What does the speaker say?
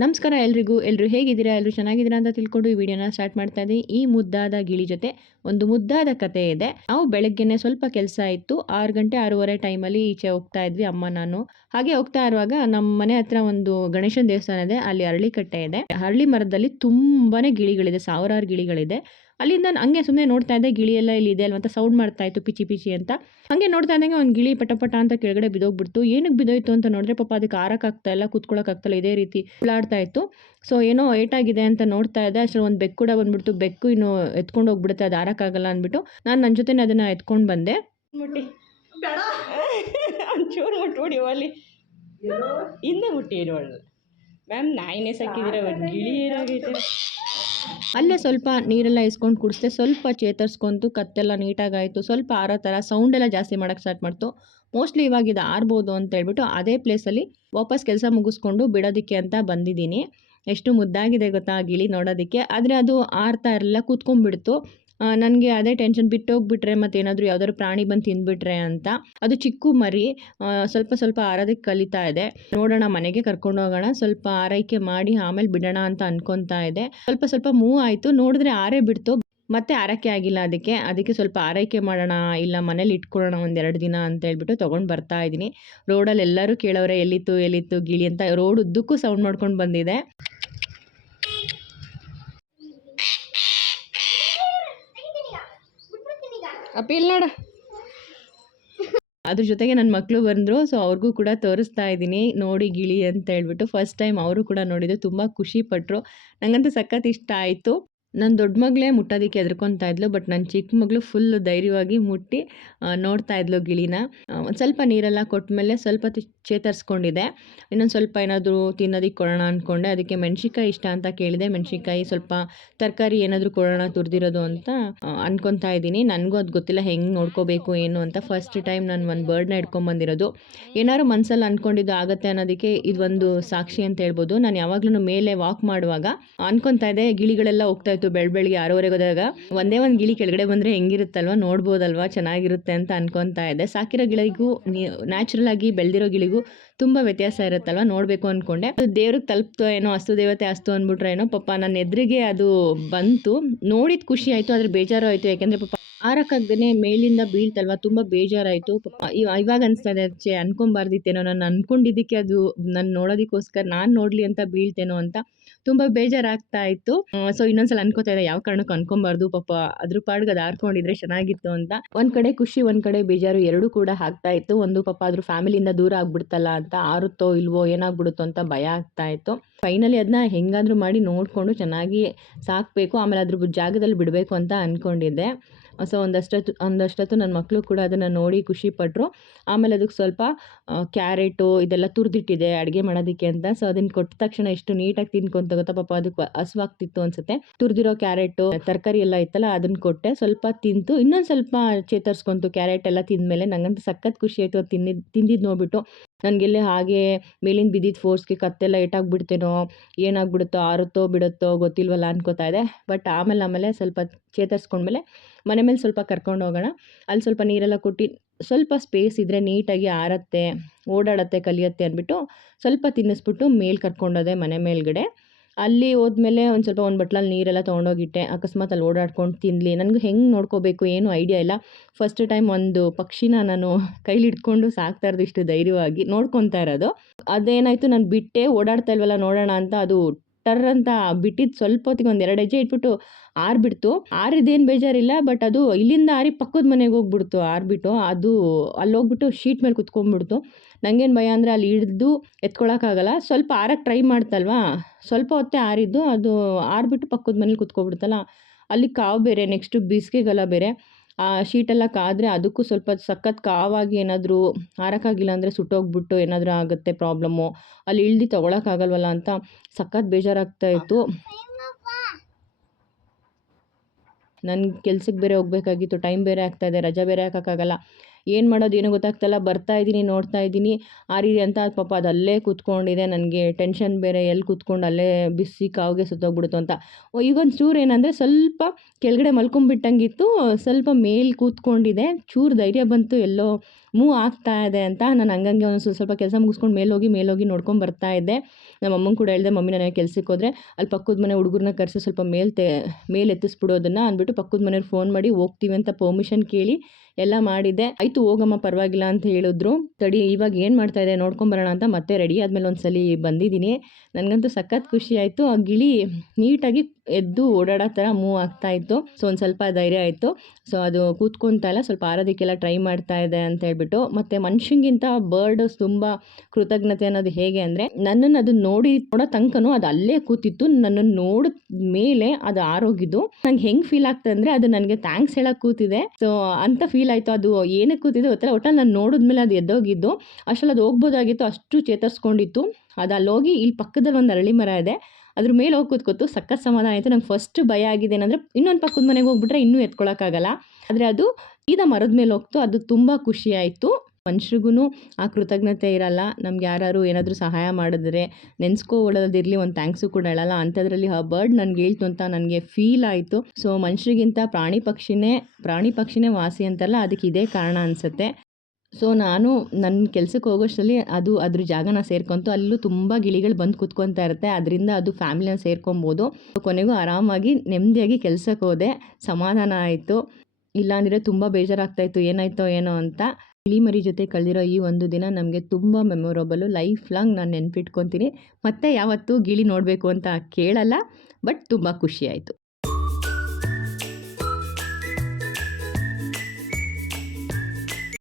ನಮಸ್ಕಾರ ಎಲ್ರಿಗೂ. ಎಲ್ಲರೂ ಹೇಗಿದ್ದೀರಾ? ಎಲ್ಲರೂ ಚೆನ್ನಾಗಿದ್ದೀರಾ ಅಂತ ತಿಳ್ಕೊಂಡು ಈ ವಿಡಿಯೋನ ಸ್ಟಾರ್ಟ್ ಮಾಡ್ತಾ ಇದ್ದೀನಿ. ಈ ಮುದ್ದಾದ ಗಿಳಿ ಜೊತೆ ಒಂದು ಮುದ್ದಾದ ಕತೆ ಇದೆ. ನಾವು ಬೆಳಗ್ಗೆನೆ ಸ್ವಲ್ಪ ಕೆಲಸ ಇತ್ತು. 6 ಗಂಟೆ 6:30 ಟೈಮಲ್ಲಿ ಈಚೆ ಹೋಗ್ತಾ ಇದ್ವಿ ಅಮ್ಮ ನಾನು. ಹಾಗೆ ಹೋಗ್ತಾ ಇರುವಾಗ ನಮ್ಮ ಮನೆ ಹತ್ರ ಒಂದು ಗಣೇಶನ ದೇವಸ್ಥಾನ ಇದೆ. ಅಲ್ಲಿ ಅರಳಿ ಕಟ್ಟೆ ಇದೆ. ಅರಳಿ ಮರದಲ್ಲಿ ತುಂಬಾನೇ ಗಿಳಿಗಳಿದೆ, ಸಾವಿರಾರು ಗಿಳಿಗಳಿದೆ. ಅಲ್ಲಿಂದ ಹಂಗೆ ಸುಮ್ಮನೆ ನೋಡ್ತಾ ಇದ್ದೆ, ಗಿಳಿ ಎಲ್ಲ ಇಲ್ಲಿ ಇದೆ ಅಲ್ವಾ ಅಂತ ಸೌಂಡ್ ಮಾಡ್ತಾ ಇತ್ತು, ಪಿಚಿ ಪಿಚಿ ಅಂತ. ಹಂಗೆ ನೋಡ್ತಾ ಇದ್ದಂಗೆ ಒಂದು ಗಿಳಿ ಪಟ ಪಟ ಅಂತ ಕೆಳಗಡೆ ಬಿದ್ದೋಗ್ಬಿಡ್ತು. ಏನಕ್ಕೆ ಬಿದ್ದೋಯ್ತು ಅಂತ ನೋಡಿದ್ರೆ ಪಾಪ ಅದಕ್ಕೆ ಆರಕ್ಕಾಗ್ತಾ ಇಲ್ಲ, ಕೂತ್ಕೊಳ್ಳೋಕ್ಕಾಗ್ತಾ ಇದೇ ರೀತಿ ಉಳ್ಳಾಡ್ತಾ ಇತ್ತು. ಸೊ ಏನೋ ಏಟಾಗಿದೆ ಅಂತ ನೋಡ್ತಾ ಇದ್ದೆ. ಅಷ್ಟರಲ್ಲಿ ಒಂದು ಬೆಕ್ಕು ಕೂಡ ಬಂದ್ಬಿಡ್ತು. ಬೆಕ್ಕು ಇನ್ನು ಎತ್ಕೊಂಡು ಹೋಗ್ಬಿಡುತ್ತೆ, ಅದು ಆರಕ್ಕಾಗಲ್ಲ ಅಂದ್ಬಿಟ್ಟು ನಾನು ನನ್ನ ಜೊತೆನೇ ಅದನ್ನು ಎತ್ಕೊಂಡು ಬಂದೆ. ಮುಟ್ಟಿ ಒಂಚೂರು ಮುಟ್ಬಿಡಿ ಅಲ್ಲಿ ಹಿಂದೆ ಮುಟ್ಟಿ ಇರೋಳು ಮ್ಯಾಮ್. ನಾಯಿನೇ ಸಾಕಿದ್ರೆ ಒಂದು ಗಿಳಿ ಏನಾಗೈತೆ. ಅಲ್ಲೇ ಸ್ವಲ್ಪ ನೀರೆಲ್ಲ ಇಸ್ಕೊಂಡು ಕುಡಿಸ್ದೆ. ಸ್ವಲ್ಪ ಚೇತರಿಸ್ಕೊಂತು, ಕತ್ತೆಲ್ಲ ನೀಟಾಗಾಯಿತು. ಸ್ವಲ್ಪ ಆರೋ ಥರ ಸೌಂಡೆಲ್ಲ ಜಾಸ್ತಿ ಮಾಡೋಕ್ಕೆ ಸ್ಟಾರ್ಟ್ ಮಾಡ್ತು. ಮೋಸ್ಟ್ಲಿ ಇವಾಗ ಇದು ಆರ್ಬೋದು ಅಂತ ಹೇಳ್ಬಿಟ್ಟು ಅದೇ ಪ್ಲೇಸಲ್ಲಿ ವಾಪಸ್ ಕೆಲಸ ಮುಗಿಸ್ಕೊಂಡು ಬಿಡೋದಕ್ಕೆ ಅಂತ ಬಂದಿದ್ದೀನಿ. ಎಷ್ಟು ಮುದ್ದಾಗಿದೆ ಗೊತ್ತಾ ಆ ಗಿಳಿ ನೋಡೋದಕ್ಕೆ. ಆದರೆ ಅದು ಆರ್ತಾ ಇರಲಿಲ್ಲ, ಕೂತ್ಕೊಂಡ್ಬಿಡ್ತು. ನನಗೆ ಅದೇ ಟೆನ್ಷನ್, ಬಿಟ್ಟೋಗ್ಬಿಟ್ರೆ ಮತ್ತೇನಾದರೂ ಯಾವ್ದಾದ್ರು ಪ್ರಾಣಿ ಬಂದು ತಿಂದುಬಿಟ್ರೆ ಅಂತ. ಅದು ಚಿಕ್ಕ ಮರಿ, ಸ್ವಲ್ಪ ಸ್ವಲ್ಪ ಆರೋದಕ್ಕೆ ಕಲಿತಾ ಇದೆ. ನೋಡೋಣ, ಮನೆಗೆ ಕರ್ಕೊಂಡು ಹೋಗೋಣ, ಸ್ವಲ್ಪ ಆರೈಕೆ ಮಾಡಿ ಆಮೇಲೆ ಬಿಡೋಣ ಅಂತ ಅನ್ಕೊತಾ ಇದೆ. ಸ್ವಲ್ಪ ಸ್ವಲ್ಪ ಮೂವ್ ಆಯಿತು, ನೋಡಿದ್ರೆ ಆರೇ ಬಿಡ್ತು. ಮತ್ತೆ ಆರೈಕೆ ಆಗಿಲ್ಲ ಅದಕ್ಕೆ ಸ್ವಲ್ಪ ಆರೈಕೆ ಮಾಡೋಣ, ಇಲ್ಲ ಮನೇಲಿ ಇಟ್ಕೊಳ್ಳೋಣ 1-2 ದಿನ ಅಂತ ಹೇಳ್ಬಿಟ್ಟು ತೊಗೊಂಡು ಬರ್ತಾ ಇದ್ದೀನಿ. ರೋಡಲ್ಲಿ ಎಲ್ಲರೂ ಕೇಳೋರೆ ಎಲ್ಲಿತ್ತು ಗಿಳಿ ಅಂತ. ರೋಡ್ ಉದ್ದಕ್ಕೂ ಸೌಂಡ್ ಮಾಡ್ಕೊಂಡು ಬಂದಿದೆ. ಅಪ್ಪಿಲ್ ನೋಡ. ಅದ್ರ ಜೊತೆಗೆ ನನ್ನ ಮಕ್ಕಳು ಬಂದರು. ಸೊ ಅವ್ರಿಗೂ ಕೂಡ ತೋರಿಸ್ತಾ ಇದ್ದೀನಿ, ನೋಡಿ ಗಿಳಿ ಅಂತ ಹೇಳ್ಬಿಟ್ಟು. ಫಸ್ಟ್ ಟೈಮ್ ಅವರು ಕೂಡ ನೋಡಿದ್ದು, ತುಂಬ ಖುಷಿ ಪಟ್ಟರು. ನನಗಂತೂ ಸಖತ್ ಇಷ್ಟ ಆಯಿತು. ನನ್ನ ದೊಡ್ಡ ಮಗಳೇ ಮುಟ್ಟೋದಕ್ಕೆ ಹೆದರ್ಕೊತಾ ಇದ್ಲು, ಬಟ್ ನನ್ನ ಚಿಕ್ಕ ಮಗಳು ಫುಲ್ ಧೈರ್ಯವಾಗಿ ಮುಟ್ಟಿ ನೋಡ್ತಾ ಇದ್ಲು ಗಿಳಿನ. ಒಂದು ಸ್ವಲ್ಪ ನೀರೆಲ್ಲ ಕೊಟ್ಟಮೇಲೆ ಸ್ವಲ್ಪ ಚೇತರಿಸ್ಕೊಂಡಿದೆ. ಇನ್ನೊಂದು ಸ್ವಲ್ಪ ಏನಾದರೂ ತಿನ್ನೋದಕ್ಕೆ ಕೊಡೋಣ ಅಂದ್ಕೊಂಡೆ. ಅದಕ್ಕೆ ಮೆಣ್ಸಿನ್ಕಾಯಿ ಇಷ್ಟ ಅಂತ ಕೇಳಿದೆ. ಮೆಣ್ಸಿನ್ಕಾಯಿ, ಸ್ವಲ್ಪ ತರಕಾರಿ ಏನಾದರೂ ಕೊಡೋಣ ತುರಿದಿರೋದು ಅಂತ ಅನ್ಕೊತಾ ಇದ್ದೀನಿ. ನನಗೂ ಅದು ಗೊತ್ತಿಲ್ಲ ಹೆಂಗೆ ನೋಡ್ಕೋಬೇಕು ಏನು ಅಂತ. ಫಸ್ಟ್ ಟೈಮ್ ನಾನು ಒಂದು ಬರ್ಡ್ನ ಇಟ್ಕೊಂಬಂದಿರೋದು. ಏನಾದ್ರು ಮನಸ್ಸಲ್ಲಿ ಅಂದ್ಕೊಂಡಿದ್ದು ಆಗುತ್ತೆ ಅನ್ನೋದಕ್ಕೆ ಇದೊಂದು ಸಾಕ್ಷಿ ಅಂತ ಹೇಳ್ಬೋದು. ನಾನು ಯಾವಾಗಲೂ ಮೇಲೆ ವಾಕ್ ಮಾಡುವಾಗ ಅನ್ಕೊತಾ ಇದ್ದೆ, ಗಿಳಿಗಳೆಲ್ಲ ಹೋಗ್ತಾ ಇತ್ತು ಬೆಳಗ್ಗೆ 6:30 ಹೋದಾಗ. ಒಂದೇ ಒಂದು ಗಿಳಿ ಕೆಳಗಡೆ ಬಂದರೆ ಹೆಂಗಿರುತ್ತಲ್ವ, ನೋಡ್ಬೋದಲ್ವ, ಚೆನ್ನಾಗಿರುತ್ತೆ ಅಂತ ಅನ್ಕೊತಾ ಇದ್ದೆ. ಸಾಕಿರೋ ಗಿಳಿಗೂ ನ್ಯಾಚುರಲ್ ಆಗಿ ಬೆಳೆದಿರೋ ಗಿಳಿಗೂ ತುಂಬ ವ್ಯತ್ಯಾಸ ಇರುತ್ತಲ್ವ, ನೋಡಬೇಕು ಅಂದ್ಕೊಂಡೆ. ಅದು ದೇವ್ರಿಗೆ ತಲುಪ್ತೋ ಏನೋ, ಅಸ್ತು ದೇವತೆ ಅಸ್ತು ಅಂದ್ಬಿಟ್ರೆ ಏನೋ. ಪಾಪ ನನ್ನ ಎದುರಿಗೆ ಅದು ಬಂತು, ನೋಡಿದ ಖುಷಿ ಆಯಿತು, ಆದರೆ ಬೇಜಾರು ಆಯಿತು. ಯಾಕೆಂದರೆ ಪಾಪ ಆರಕ್ಕಾಗ್ದೇ ಮೇಲಿಂದ ಬೀಳ್ತಲ್ವ, ತುಂಬ ಬೇಜಾರಾಯಿತು. ಇವಾಗ ಅನಿಸ್ತಾ ಇದೆ, ಅನ್ಕೊಂಬಾರ್ದಿತ್ತೇನೋ, ನಾನು ಅನ್ಕೊಂಡಿದ್ದಕ್ಕೆ ಅದು ನಾನು ನೋಡೋದಕ್ಕೋಸ್ಕರ ನಾನು ನೋಡಲಿ ಅಂತ ಬೀಳ್ತೇನೋ ಅಂತ ತುಂಬ ಬೇಜಾರಾಗ್ತಾ ಇತ್ತು. ಸೊ ಇನ್ನೊಂದ್ಸಲ ಅನ್ಕೋತಾ ಇದೆ, ಯಾವ ಕಾರಣಕ್ಕೂ ಅನ್ಕೊಂಬಾರ್ದು, ಪಾಪ ಅದ್ರ ಪಾಡ್ಗೆ ಅದು ಆರ್ಕೊಂಡಿದ್ರೆ ಚೆನ್ನಾಗಿತ್ತು ಅಂತ. ಒಂದ್ ಕಡೆ ಖುಷಿ, ಒಂದ್ ಕಡೆ ಬೇಜಾರು, ಎರಡೂ ಕೂಡ ಆಗ್ತಾ ಇತ್ತು. ಒಂದು ಪಾಪ ಅದ್ರ ಫ್ಯಾಮಿಲಿಯಿಂದ ದೂರ ಆಗ್ಬಿಡ್ತಲ್ಲ ಅಂತ, ಆರುತ್ತೋ ಇಲ್ವೋ ಏನಾಗ್ಬಿಡುತ್ತೋ ಅಂತ ಭಯ ಆಗ್ತಾ ಇತ್ತು. ಫೈನಲಿ ಅದನ್ನ ಹೆಂಗಾದ್ರೂ ಮಾಡಿ ನೋಡಿಕೊಂಡು ಚೆನ್ನಾಗಿ ಸಾಕಬೇಕು, ಆಮೇಲೆ ಅದ್ರ ಜಾಗದಲ್ಲಿ ಬಿಡಬೇಕು ಅಂತ ಅಂದ್ಕೊಂಡಿದ್ದೆ. ಸೊ ಒಂದಷ್ಟೊತ್ತು ನನ್ನ ಮಕ್ಕಳು ಕೂಡ ಅದನ್ನು ನೋಡಿ ಖುಷಿ ಪಟ್ಟರು. ಆಮೇಲೆ ಅದಕ್ಕೆ ಸ್ವಲ್ಪ ಕ್ಯಾರೆಟು ಇದೆಲ್ಲ ತುರಿದಿಟ್ಟಿದೆ ಅಡುಗೆ ಮಾಡೋದಕ್ಕೆ ಅಂತ. ಸೊ ಅದನ್ನು ಕೊಟ್ಟ ತಕ್ಷಣ ಎಷ್ಟು ನೀಟಾಗಿ ತಿನ್ಕೊಂತ ಗೊತ್ತಾ. ಪಾಪ ಅದಕ್ಕೆ ಹಸುವಾಗ್ತಿತ್ತು ಅನ್ಸುತ್ತೆ. ತುರಿದಿರೋ ಕ್ಯಾರೆಟು ತರಕಾರಿ ಎಲ್ಲ ಇತ್ತಲ್ಲ ಅದನ್ನು ಕೊಟ್ಟೆ, ಸ್ವಲ್ಪ ತಿಂತು. ಇನ್ನೊಂದು ಸ್ವಲ್ಪ ಚೇತರಿಸ್ಕೊಂತು ಕ್ಯಾರೆಟ್ ಎಲ್ಲ ತಿಂದಮೇಲೆ. ನನಗಂತೂ ಸಖತ್ ಖುಷಿ ಆಯಿತು ಅದು ತಿಂದಿದ್ದು ನೋಡ್ಬಿಟ್ಟು. ನನಗೆಲ್ಲೇ ಹಾಗೆ ಮೇಲಿಂದ ಬಿದ್ದಿದ್ದು ಫೋರ್ಸ್ಗೆ ಕತ್ತೆಲ್ಲ ಏಟಾಗ್ಬಿಡ್ತೇನೋ, ಏನಾಗ್ಬಿಡುತ್ತೋ, ಆರುತ್ತೋ ಬಿಡುತ್ತೋ ಗೊತ್ತಿಲ್ವಲ್ಲ ಅನ್ಕೋತಾ ಇದೆ. ಬಟ್ ಆಮೇಲೆ ಸ್ವಲ್ಪ ಚೇತರಿಸ್ಕೊಂಡ್ಮೇಲೆ ಮನೆ ಮೇಲೆ ಸ್ವಲ್ಪ ಕರ್ಕೊಂಡು ಹೋಗೋಣ, ಅಲ್ಲಿ ಸ್ವಲ್ಪ ನೀರೆಲ್ಲ ಕೊಟ್ಟು, ಸ್ವಲ್ಪ ಸ್ಪೇಸ್ ಇದ್ದರೆ ನೀಟಾಗಿ ಆರತ್ತೆ, ಓಡಾಡತ್ತೆ, ಕಲಿಯತ್ತೆ ಅಂದ್ಬಿಟ್ಟು ಸ್ವಲ್ಪ ತಿನ್ನಿಸ್ಬಿಟ್ಟು ಮೇಲೆ ಕರ್ಕೊಂಡೋದೆ ಮನೆ ಮೇಲ್ಗಡೆ. ಅಲ್ಲಿ ಹೋದ್ಮೇಲೆ ಒಂದು ಸ್ವಲ್ಪ ಒಂದು ಬಟ್ಲಲ್ಲಿ ನೀರೆಲ್ಲ ತೊಗೊಂಡೋಗಿಟ್ಟೆ. ಅಕಸ್ಮಾತ್ ಅಲ್ಲಿ ಓಡಾಡ್ಕೊಂಡು ತಿನ್ನಲಿ. ನನಗೂ ಹೆಂಗೆ ನೋಡ್ಕೋಬೇಕು ಏನು ಐಡಿಯಾ ಇಲ್ಲ. ಫಸ್ಟ್ ಟೈಮ್ ಒಂದು ಪಕ್ಷಿನ ನಾನು ಕೈಲಿ ಹಿಡ್ಕೊಂಡು ಸಾಕ್ತಾ ಇರೋದು ಇಷ್ಟು ಧೈರ್ಯವಾಗಿ ನೋಡ್ಕೊತಾ ಇರೋದು. ಅದೇನಾಯಿತು, ನಾನು ಬಿಟ್ಟೆ, ಓಡಾಡ್ತಾ ಇಲ್ವಲ್ಲ ನೋಡೋಣ ಅಂತ ಅದು ಟರ್ ಅಂತ ಬಿಟ್ಟಿದ್ದು. ಸ್ವಲ್ಪ ಹೊತ್ತಿಗೆ ಒಂದು 2 ಹೆಜ್ಜೆ ಇಟ್ಬಿಟ್ಟು ಆರ್ಬಿಡ್ತು. ಆರಿದ್ದೇನು ಬೇಜಾರಿಲ್ಲ, ಬಟ್ ಅದು ಇಲ್ಲಿಂದ ಆರಿ ಪಕ್ಕದ ಮನೆಗೆ ಹೋಗ್ಬಿಡ್ತು. ಆರ್ಬಿಟ್ಟು ಅದು ಅಲ್ಲಿ ಹೋಗ್ಬಿಟ್ಟು ಶೀಟ್ ಮೇಲೆ ಕುತ್ಕೊಂಡ್ಬಿಡ್ತು. ನನಗೇನು ಭಯ ಅಂದರೆ ಅಲ್ಲಿ ಹಿಡಿದು ಎತ್ಕೊಳಕ್ಕಾಗಲ್ಲ. ಸ್ವಲ್ಪ ಆರಕ್ಕೆ ಟ್ರೈ ಮಾಡ್ತಲ್ವಾ, ಸ್ವಲ್ಪ ಹೊತ್ತೇ ಆರಿದ್ದು, ಅದು ಆರ್ಬಿಟ್ಟು ಪಕ್ಕದ ಮನೇಲಿ ಕುತ್ಕೊಬಿಡ್ತಲ್ಲ. ಅಲ್ಲಿ ಕಾವು ಬೇರೆ, ನೆಕ್ಸ್ಟು ಬಿಸಿಗೆಗಾಲ ಬೇರೆ. ಆ ಶೀಟೆಲ್ಲ ಕಾದರೆ ಅದಕ್ಕೂ ಸ್ವಲ್ಪ ಸಖತ್ ಕಾವಾಗಿ ಏನಾದರೂ ಆರೋಕ್ಕಾಗಿಲ್ಲ ಅಂದರೆ ಸುಟ್ಟೋಗ್ಬಿಟ್ಟು ಏನಾದರೂ ಆಗುತ್ತೆ ಪ್ರಾಬ್ಲಮ್ಮು. ಅಲ್ಲಿ ಇಳ್ದು ತೊಗೊಳಕ್ಕಾಗಲ್ವಲ್ಲ ಅಂತ ಸಖತ್ ಬೇಜಾರಾಗ್ತಾ ಇತ್ತು. ನನಗೆ ಕೆಲ್ಸಕ್ಕೆ ಬೇರೆ ಹೋಗಬೇಕಾಗಿತ್ತು, ಟೈಮ್ ಬೇರೆ ಆಗ್ತಾಯಿದೆ, ರಜೆ ಬೇರೆ ಹಾಕೋಕ್ಕಾಗಲ್ಲ. ಏನು ಮಾಡೋದು ಏನೋ ಗೊತ್ತಾಗ್ತಾಯಿಲ್ಲ. ಬರ್ತಾ ಇದ್ದೀನಿ, ನೋಡ್ತಾ ಇದ್ದೀನಿ ಆರಿದೆ ಅಂತ. ಅದು ಪಾಪ ಅದು ಅಲ್ಲೇ ಕೂತ್ಕೊಂಡಿದೆ. ನನಗೆ ಟೆನ್ಷನ್ ಬೇರೆ, ಎಲ್ಲಿ ಕೂತ್ಕೊಂಡು ಅಲ್ಲೇ ಬಿಸಿ ಕಾವಿಗೆ ಸುತ್ತೋಗ್ಬಿಡ್ತು ಅಂತ. ಈಗೊಂದು ಚೂರು ಏನಂದರೆ ಸ್ವಲ್ಪ ಕೆಳಗಡೆ ಮಲ್ಕೊಂಬಿಟ್ಟಂಗಿತ್ತು, ಸ್ವಲ್ಪ ಮೇಲೆ ಕೂತ್ಕೊಂಡಿದೆ. ಚೂರು ಧೈರ್ಯ ಬಂತು, ಎಲ್ಲೋ ಮೂವ್ ಆಗ್ತಾ ಇದೆ ಅಂತ ನಾನು ಹಂಗಂಗೆ ಒಂದು ಸ್ವಲ್ಪ ಕೆಲಸ ಮುಗಿಸ್ಕೊಂಡು ಮೇಲೋಗಿ ನೋಡ್ಕೊಂಡು ಬರ್ತಾ ಇದ್ದೆ. ನಮ್ಮ ಅಮ್ಮಂಗೆ ಕೂಡ ಹೇಳಿದೆ, ಮಮ್ಮಿ ನನಗೆ ಕೆಲ್ಸಕ್ಕೆ ಹೋದರೆ ಅಲ್ಲಿ ಪಕ್ಕದ ಮನೆ ಹುಡುಗರನ್ನ ಕರೆಸಿ ಸ್ವಲ್ಪ ಮೇಲೆ ಎತ್ತಿಸ್ಬಿಡೋದನ್ನ ಅಂದ್ಬಿಟ್ಟು ಪಕ್ಕದ ಮನೆಯವ್ರು ಫೋನ್ ಮಾಡಿ ಹೋಗ್ತೀವಿ ಅಂತ ಪರ್ಮಿಷನ್ ಕೇಳಿ ಎಲ್ಲ ಮಾಡಿದ್ದೆ. ಆಯಿತು ಹೋಗಮ್ಮ ಪರವಾಗಿಲ್ಲ ಅಂತ ಹೇಳಿದ್ರು. ತಡಿ ಇವಾಗ ಏನು ಮಾಡ್ತಾ ಇದೆ ನೋಡ್ಕೊಂಬರೋಣ ಅಂತ ಮತ್ತೆ ರೆಡಿ ಆದಮೇಲೆ ಒಂದ್ಸಲಿ ಬಂದಿದ್ದೀನಿ. ನನಗಂತೂ ಸಖತ್ ಖುಷಿ ಆಯಿತು. ಆ ಗಿಳಿ ನೀಟಾಗಿ ಎದ್ದು ಓಡಾಡೋ ಥರ ಮೂವ್ ಆಗ್ತಾ ಇತ್ತು. ಸೊ ಒಂದು ಸ್ವಲ್ಪ ಧೈರ್ಯ ಆಯಿತು. ಸೊ ಅದು ಕೂತ್ಕೊತಾ ಇಲ್ಲ, ಸ್ವಲ್ಪ ಆರೋದಕ್ಕೆಲ್ಲ ಟ್ರೈ ಮಾಡ್ತಾ ಇದೆ ಅಂತ ಹೇಳ್ಬಿಟ್ಟು. ಮತ್ತು ಮನುಷ್ಯಂಗಿಂತ ಬರ್ಡ್ಸ್ ತುಂಬ ಕೃತಜ್ಞತೆ ಅನ್ನೋದು ಹೇಗೆ ಅಂದರೆ, ನನ್ನನ್ನು ಅದು ನೋಡೋ ತನಕನೂ ಅದು ಅಲ್ಲೇ ಕೂತಿತ್ತು. ನನ್ನನ್ನು ನೋಡಿದ ಮೇಲೆ ಅದು ಆರೋಗಿದ್ದು ನಂಗೆ ಹೆಂಗೆ ಫೀಲ್ ಆಗ್ತದೆ ಅಂದರೆ, ಅದು ನನಗೆ ಥ್ಯಾಂಕ್ಸ್ ಹೇಳಕ್ಕೆ ಕೂತಿದೆ ಸೊ ಅಂತ ಫೀಲ್ ಆಯಿತು. ಅದು ಏನಕ್ಕೆ ಕೂತಿದೆ ಗೊತ್ತಿಲ್ಲ, ಒಟ್ಟಲ್ಲಿ ನಾನು ನೋಡಿದ್ಮೇಲೆ ಅದು ಎದ್ದೋಗಿದ್ದು. ಅಷ್ಟರಲ್ಲಿ ಅದು ಹೋಗ್ಬೋದಾಗಿತ್ತು, ಅಷ್ಟು ಚೇತರಿಸ್ಕೊಂಡಿತ್ತು. ಅದು ಅಲ್ಲೋಗಿ ಇಲ್ಲಿ ಪಕ್ಕದಲ್ಲಿ ಒಂದು ಅರಳಿ ಮರ ಇದೆ, ಅದ್ರ ಮೇಲೆ ಹೋಗಿ ಕೂತ್ಕೊತು. ಸಖತ್ ಸಮಾಧಾನ ಆಯಿತು. ನಂಗೆ ಫಸ್ಟ್ ಭಯ ಆಗಿದೆ ಏನಂದರೆ, ಇನ್ನೊಂದು ಪಕ್ಕದ ಮನೆಗೆ ಹೋಗ್ಬಿಟ್ರೆ ಇನ್ನೂ ಎತ್ಕೊಳಕ್ಕಾಗಲ್ಲ. ಆದರೆ ಅದು ಸೀದಾ ಮರದ ಮೇಲೆ ಹೋಗ್ತು. ಅದು ತುಂಬ ಖುಷಿ ಆಯಿತು. ಮನುಷ್ರಿಗೂ ಆ ಕೃತಜ್ಞತೆ ಇರಲ್ಲ. ನಮ್ಗೆ ಯಾರು ಏನಾದರೂ ಸಹಾಯ ಮಾಡಿದ್ರೆ ನೆನೆಸ್ಕೊಳ್ಳೋದಿರಲಿ, ಒಂದು ಥ್ಯಾಂಕ್ಸು ಕೂಡ ಹೇಳಲ್ಲ. ಅಂಥದ್ರಲ್ಲಿ ಆ ಬರ್ಡ್ ನನಗೆ ಹೇಳ್ತು ಅಂತ ನನಗೆ ಫೀಲ್ ಆಯಿತು. ಸೊ ಮನುಷ್ಯರಿಗಿಂತ ಪ್ರಾಣಿ ಪಕ್ಷಿನೇ ವಾಸಿ ಅಂತಾರಲ್ಲ, ಅದಕ್ಕೆ ಇದೇ ಕಾರಣ ಅನಿಸುತ್ತೆ. ಸೊ ನಾನು ನನ್ನ ಕೆಲ್ಸಕ್ಕೆ ಹೋಗೋಷ್ಟರಲ್ಲಿ ಅದು ಅದ್ರ ಜಾಗನ ಸೇರ್ಕೊಂತು. ಅಲ್ಲೂ ತುಂಬ ಗಿಳಿಗಳು ಬಂದು ಕೂತ್ಕೊತಾ ಇರುತ್ತೆ. ಅದರಿಂದ ಅದು ಫ್ಯಾಮಿಲಿನ ಸೇರ್ಕೊಬೋದು. ಕೊನೆಗೂ ಆರಾಮಾಗಿ ನೆಮ್ಮದಿಯಾಗಿ ಕೆಲ್ಸಕ್ಕೆ ಹೋದೆ. ಸಮಾಧಾನ ಆಯಿತು. ಇಲ್ಲಾಂದರೆ ತುಂಬ ಬೇಜಾರಾಗ್ತಾಯಿತ್ತು, ಏನಾಯ್ತೋ ಏನೋ ಅಂತ. ಗಿಳಿ ಮರಿ ಜೊತೆ ಕಳೆದಿರೋ ಈ ಒಂದು ದಿನ ನಮಗೆ ತುಂಬ ಮೆಮೊರಬಲ್ಲು. ಲೈಫ್ ಲಾಂಗ್ ನಾನು ನೆನ್ಪಿಟ್ಕೊತೀನಿ. ಮತ್ತೆ ಯಾವತ್ತೂ ಗಿಳಿ ನೋಡಬೇಕು ಅಂತ ಕೇಳಲ್ಲ, ಬಟ್ ತುಂಬ ಖುಷಿ ಆಯಿತು.